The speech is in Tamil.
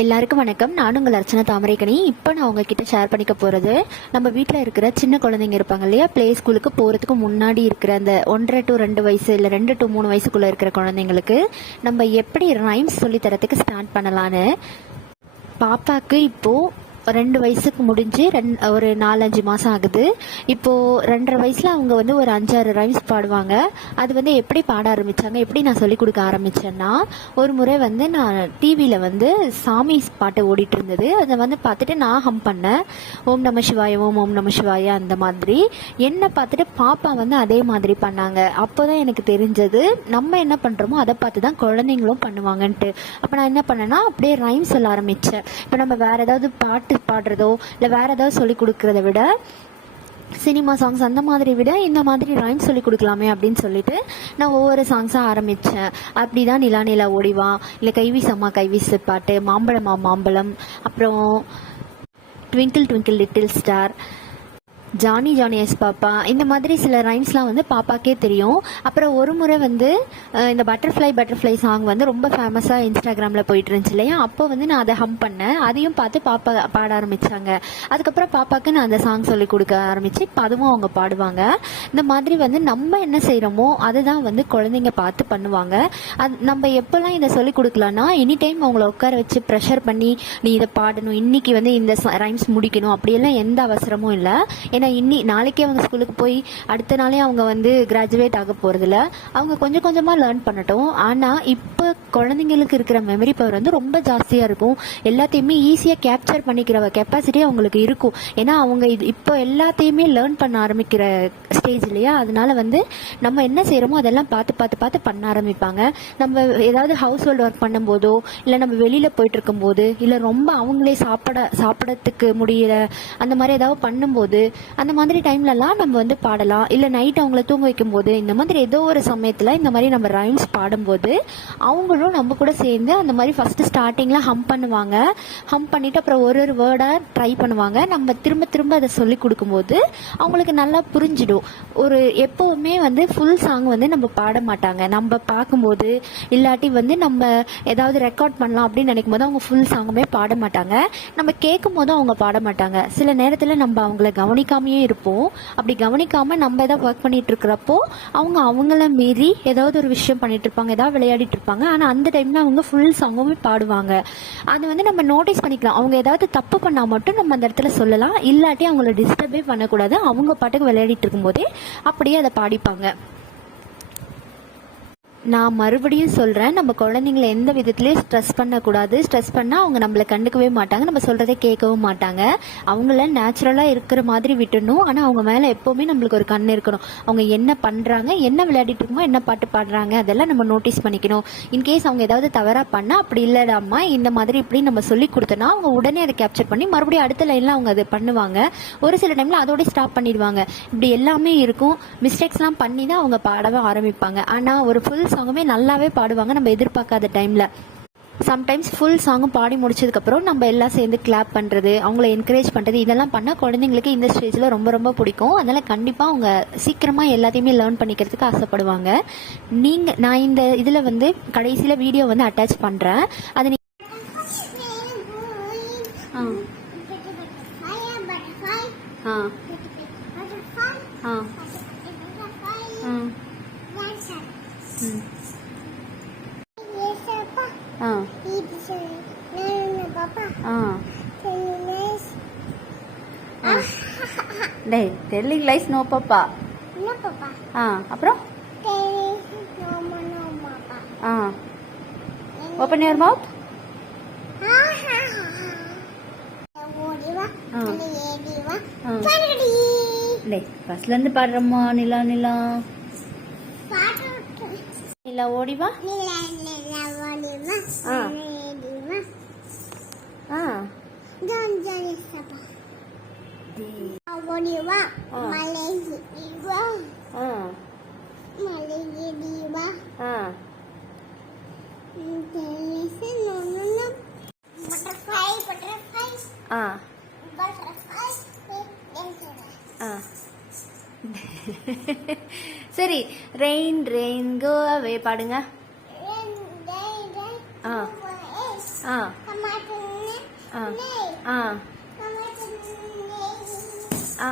எல்லாருக்கும் வணக்கம். நான் உங்கள் அர்ச்சனா தாமரைக்கணி. இப்போ நான் உங்ககிட்ட ஷேர் பண்ணிக்க போகிறது, நம்ம வீட்டில் இருக்கிற சின்ன குழந்தைங்க இருப்பாங்க இல்லையா, ப்ளே ஸ்கூலுக்கு போகிறதுக்கு முன்னாடி இருக்கிற அந்த 1.5 to 2 வயசு இல்லை 2 to 3 வயசுக்குள்ளே இருக்கிற குழந்தைங்களுக்கு நம்ம எப்படி ரைம்ஸ் சொல்லித்தரத்துக்கு ஸ்டார்ட் பண்ணலான்னு. பாப்பாவுக்கு இப்போது 2 வயசுக்கு முடிஞ்சு ஒரு 4-5 மாதம் ஆகுது. இப்போது 2.5 வயசில் அவங்க ஒரு 5-6 ரைம்ஸ் பாடுவாங்க. அது எப்படி பாட ஆரம்பித்தாங்க, எப்படி நான் சொல்லிக் கொடுக்க ஆரம்பித்தேன்னா, ஒரு முறை நான் டிவியில் சாமி பாட்டு ஓடிட்டு இருந்தது. அதை பார்த்துட்டு நான் ஹம் பண்ணேன், ஓம் நம சிவாய ஓம் நம சிவாய. அந்த மாதிரி என்னை பார்த்துட்டு பாப்பா அதே மாதிரி பண்ணாங்க. அப்போ தான் எனக்கு தெரிஞ்சது, நம்ம என்ன பண்ணுறோமோ அதை பார்த்து தான் குழந்தைங்களும் பண்ணுவாங்கன்ட்டு. அப்போ நான் என்ன பண்ணேன்னா, அப்படியே ரைம்ஸ் சொல்ல ஆரம்பித்தேன். இப்போ நம்ம வேறு ஏதாவது பாட்டு பாடுறதோ இல்லை வேற ஏதாவது சொல்லி கொடுக்கறத விட, சினிமா சாங்ஸ் அந்த மாதிரி விட இந்த மாதிரி ரைம்ஸ் சொல்லி கொடுக்கலாமே அப்படின்னு சொல்லிட்டு நான் ஒவ்வொரு சாங்ஸாக ஆரம்பித்தேன். அப்படிதான் நிலா நிலா ஓடிவா, இல்லை கைவீசம்மா கைவீசு பாட்டு, மாம்பழமா மாம்பழம், அப்புறம் twinkle twinkle little star, Johnny Johnny yes papa, இந்த மாதிரி சில ரைம்ஸ்லாம் பாப்பாக்கே தெரியும். அப்புறம் ஒரு முறை இந்த பட்டர்ஃப்ளை சாங் ரொம்ப ஃபேமஸாக இன்ஸ்டாகிராமில் போயிட்டு இருந்துச்சு இல்லையா, அப்போ நான் அதை ஹம் பண்ணேன். அதையும் பார்த்து பாப்பா பாட ஆரம்பித்தாங்க. அதுக்கப்புறம் பாப்பாவுக்கு நான் அந்த சாங் சொல்லி கொடுக்க ஆரம்பித்து இப்போ அதுவும் அவங்க பாடுவாங்க. இந்த மாதிரி நம்ம என்ன செய்கிறோமோ அதுதான் குழந்தைங்க பார்த்து பண்ணுவாங்க. அது நம்ம எப்போல்லாம் இதை சொல்லிக் கொடுக்கலான்னா, எனி டைம் அவங்கள உட்கார வச்சு ப்ரெஷர் பண்ணி நீ இதை பாடணும், இன்னைக்கு இந்த ரைம்ஸ் முடிக்கணும் அப்படியெல்லாம் எந்த அவசரமும் இல்லை. ஏன்னா நாளைக்கே அவங்க ஸ்கூலுக்கு போய் அடுத்த நாளே அவங்க கிராஜுவேட் ஆக போகிறதில்ல. அவங்க கொஞ்சம் கொஞ்சமாக லேர்ன் பண்ணட்டும். ஆனால் இப்போ குழந்தைங்களுக்கு இருக்கிற மெமரி பவர் ரொம்ப ஜாஸ்தியாக இருக்கும். எல்லாத்தையுமே ஈஸியாக கேப்சர் பண்ணிக்கிற கெப்பாசிட்டி அவங்களுக்கு இருக்கும். ஏன்னா அவங்க இப்போ எல்லாத்தையுமே லேர்ன் பண்ண ஆரம்பிக்கிற ஸ்டேஜ் இல்லையா. அதனால நம்ம என்ன செய்கிறோமோ அதெல்லாம் பார்த்து பார்த்து பார்த்து பண்ண ஆரம்பிப்பாங்க. நம்ம ஏதாவது ஹவுஸ் ஹோல்டு ஒர்க் பண்ணும்போதோ, இல்லை நம்ம வெளியில் போயிட்டு இருக்கும்போது, இல்லை ரொம்ப அவங்களே சாப்பிடறதுக்கு முடியல அந்த மாதிரி ஏதாவது பண்ணும்போது, அந்த மாதிரி டைம்லலாம் நம்ம பாடலாம். இல்லை நைட் அவங்கள தூங்க வைக்கும்போது, இந்த மாதிரி ஏதோ ஒரு சமயத்தில் இந்த மாதிரி நம்ம ரைம்ஸ் பாடும்போது அவங்களும் நம்ம கூட சேர்ந்து அந்த மாதிரி ஃபஸ்ட்டு ஸ்டார்டிங்கில் ஹம் பண்ணுவாங்க. ஹம் பண்ணிவிட்டு அப்புறம் ஒரு வேர்டாக ட்ரை பண்ணுவாங்க. நம்ம திரும்ப திரும்ப அதை சொல்லி கொடுக்கும்போது அவங்களுக்கு நல்லா புரிஞ்சிடும். ஒரு எப்போவுமே ஃபுல் சாங் நம்ம பாட மாட்டாங்க. நம்ம பார்க்கும்போது இல்லாட்டி நம்ம ஏதாவது ரெக்கார்ட் பண்ணலாம் அப்படின்னு நினைக்கும் போது அவங்க ஃபுல் சாங்குமே பாட மாட்டாங்க. நம்ம கேட்கும் போதும் அவங்க பாட மாட்டாங்க. சில நேரத்தில் நம்ம அவங்கள கவனிக்காமையே இருப்போம். அப்படி கவனிக்காம நம்ம ஏதாவது ஒர்க் பண்ணிட்டு இருக்கிறப்போ அவங்கள மீறி ஏதாவது ஒரு விஷயம் பண்ணிட்டு இருப்பாங்க, ஏதாவது விளையாடிட்டு இருப்பாங்க. ஆனால் அந்த டைம்ல அவங்க ஃபுல் சாங்குமே பாடுவாங்க. அது நம்ம நோட்டீஸ் பண்ணிக்கலாம். அவங்க ஏதாவது தப்பு பண்ணா மட்டும் நம்ம அந்த இடத்துல சொல்லலாம், இல்லாட்டி அவங்கள டிஸ்டர்பே பண்ணக்கூடாது. அவங்க பாட்டுக்கு விளையாடிட்டு இருக்கும்போதே அப்படியே அதை பாடிப்பாங்க. நான் மறுபடியும் சொல்கிறேன், நம்ம குழந்தைங்களை எந்த விதத்துலேயும் ஸ்ட்ரெஸ் பண்ணக்கூடாது. ஸ்ட்ரெஸ் பண்ணால் அவங்க நம்மளை கண்டுக்கவே மாட்டாங்க, நம்ம சொல்கிறத கேட்கவும் மாட்டாங்க. அவங்கள நேச்சுரலாக இருக்கிற மாதிரி விட்டுடணும். ஆனால் அவங்க மேலே எப்போவுமே நம்மளுக்கு ஒரு கண் இருக்கணும். அவங்க என்ன பண்ணுறாங்க, என்ன விளையாடிட்டு இருக்குமோ, என்ன பாட்டு பாடுறாங்க, அதெல்லாம் நம்ம நோட்டீஸ் பண்ணிக்கணும். இன்கேஸ் அவங்க ஏதாவது தவறாக பண்ணால், அப்படி இல்லடாம்மா இந்த மாதிரி இப்படி நம்ம சொல்லி கொடுத்தோன்னா அவங்க உடனே அதை கேப்சர் பண்ணி மறுபடியும் அடுத்த லைனில் அவங்க அதை பண்ணுவாங்க. ஒரு சில டைமில் அதோடய ஸ்டாப் பண்ணிடுவாங்க. இப்படி எல்லாமே இருக்கும். மிஸ்டேக்ஸ்லாம் பண்ணி தான் அவங்க பாடவே ஆரம்பிப்பாங்க. ஆனால் ஒரு ஃபுல் சாங்குமே நல்லாவே பாடுவாங்க நம்ம எதிர்பார்க்காத டைமில். சம்டைம்ஸ் ஃபுல் சாங்கும் பாடி முடிச்சதுக்கப்புறம் நம்ம எல்லாம் சேர்ந்து கிளாப் பண்ணுறது, அவங்கள என்கரேஜ் பண்ணுறது, இதெல்லாம் பண்ணால் குழந்தைங்களுக்கு இந்த ஸ்டேஜில் ரொம்ப ரொம்ப பிடிக்கும். அதனால் கண்டிப்பாக அவங்க சீக்கிரமாக எல்லாத்தையுமே லேர்ன் பண்ணிக்கிறதுக்கு ஆசைப்படுவாங்க. நான் இந்த இதில் கடைசியில் வீடியோ அட்டாச் பண்ணுறேன். அது telling lies no papa. No papa. அப்புறம் open your mouth. ஃபர்ஸ்ட்ல இருந்து பாடுறோமா. நிலா நிலா நிலா ஓடிவா. சரி, ரெயின் ரெயின் கோ அவே பாடுங்க. ஆ ஆ ஆ